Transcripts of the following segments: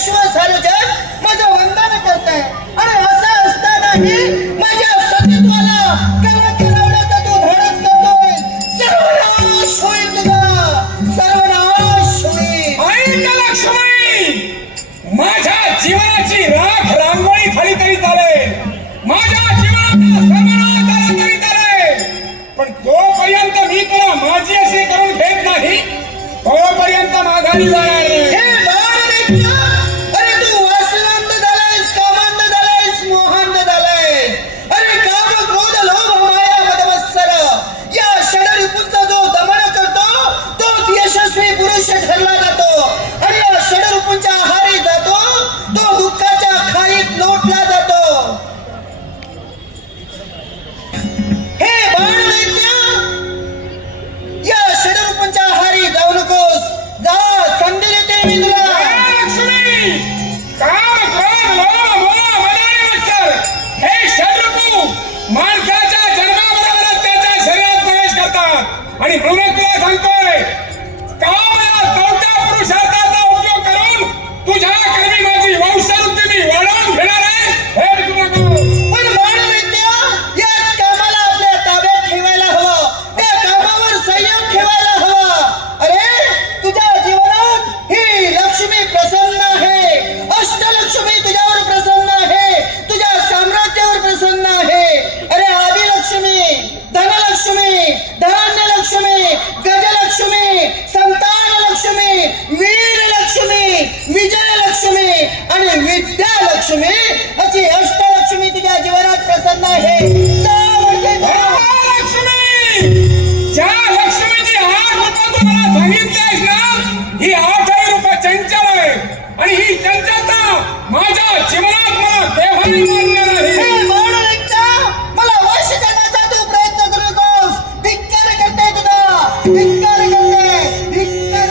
विश्व सारं जग माझं वंदन करतंय आणि असं असतानाही माझ्या अस्तित्वाला कला केल्यावर तू धडच करतोय. सर्वनाश होईल तुझा, सर्वनाश होईल. ऐक लक्ष्मी, माझ्या जीवनाची राख रांगोळी खाली तरी चालेल, माझ्या जीवनाचा सर्वनाश झाला तरी चालेल, पण जोपर्यंत मी तुला माझी अशी करून घेत नाही तोपर्यंत माघारी जाणार नाही. हे बाळमित्र, अरे तू वासनांत झालायस, कामांत झालायस, मोहांत झालायस. अरे काम, क्रोध, लोभ, माया, मदमत्सर या षडरिपूंचा जो दमन करतो तोच यशस्वी पुरुष ठरला जातो आणि या षडरिपूंच्या आहारी जातो तो दुःखाच्या खाईत लोटला जातो. हे बाळमित्र, या षडरूपांच्या आहारी जाऊ नकोस. जा, संधी देते मी तुला. लक्ष्मी, काम, क्रोध, लोभ, मोह, मद आणि मत्सर हे षडरूपू माणसाच्या जन्माबरोबरच त्याच्या शरीरात प्रवेश करतात आणि म्हणून तुला सांगतोय, काम या चौथ्या पुरुषार्थाचा उपयोग करून तुझ्या कर्मी माझी वंशवृद्धी मी वाढवून घेणार आहे हे मी तुला कळवतो. पण बाळमित्र, याच कामाला आपल्या ताब्यात ठेवायला हवं, त्या कामावर संयम ठेवायला हवा. अरे तुझ्या जीवनात ही लक्ष्मी प्रसन्न आहे, अष्टलक्ष्मी तुझ्यावर प्रसन्न आहे, तुझ्या साम्राज्यावर प्रसन्न आहे. अरे आदिलक्ष्मी, धनलक्ष्मी, धान्यलक्ष्मी, गजलक्ष्मी, संतानलक्ष्मी, वीरलक्ष्मी, विजयलक्ष्मी आणि विद्यालक्ष्मी अशी अष्टलक्ष्मी तुझ्या जीवनात प्रसन्न आहे. जा वरती जा. लक्ष्मी, ज्या लक्ष्मीची 8 रूपं तू मला सांगितली आहेस ना, ही 8ही रूपं चंचल आहे आणि ही चंचलता माझ्या जीवनात मला केव्हाही मान्य नाही. हे बाळमित्र, मला वश करण्याचा तू प्रयत्न करू नकोस. धिक्कार करते तुझा, धिक्कार करते, धिक्कार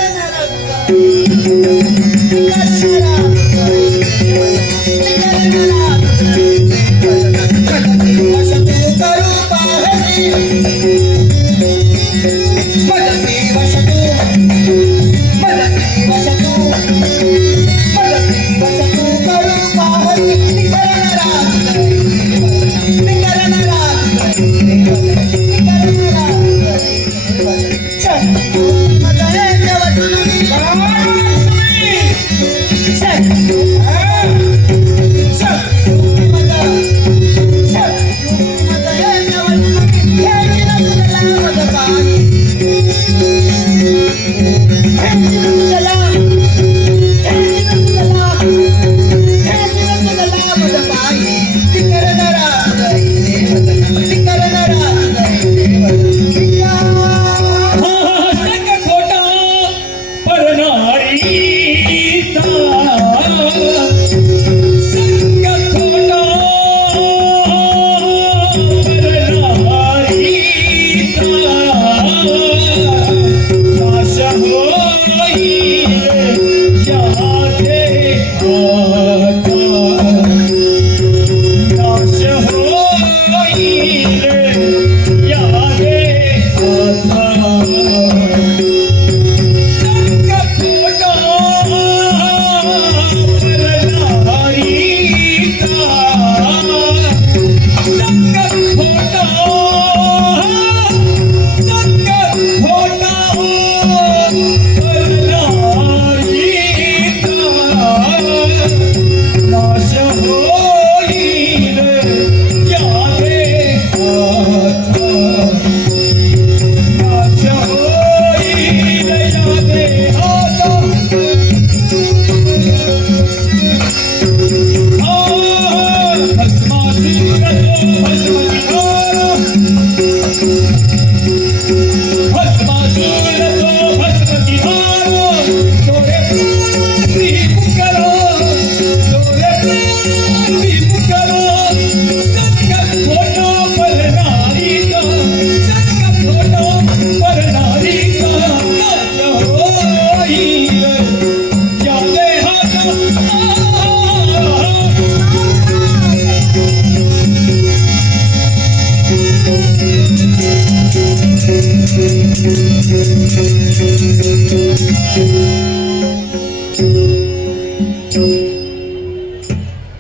Thank you.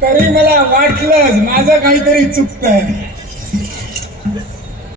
तरी मला वाटलंच माझं काहीतरी चुकतंय.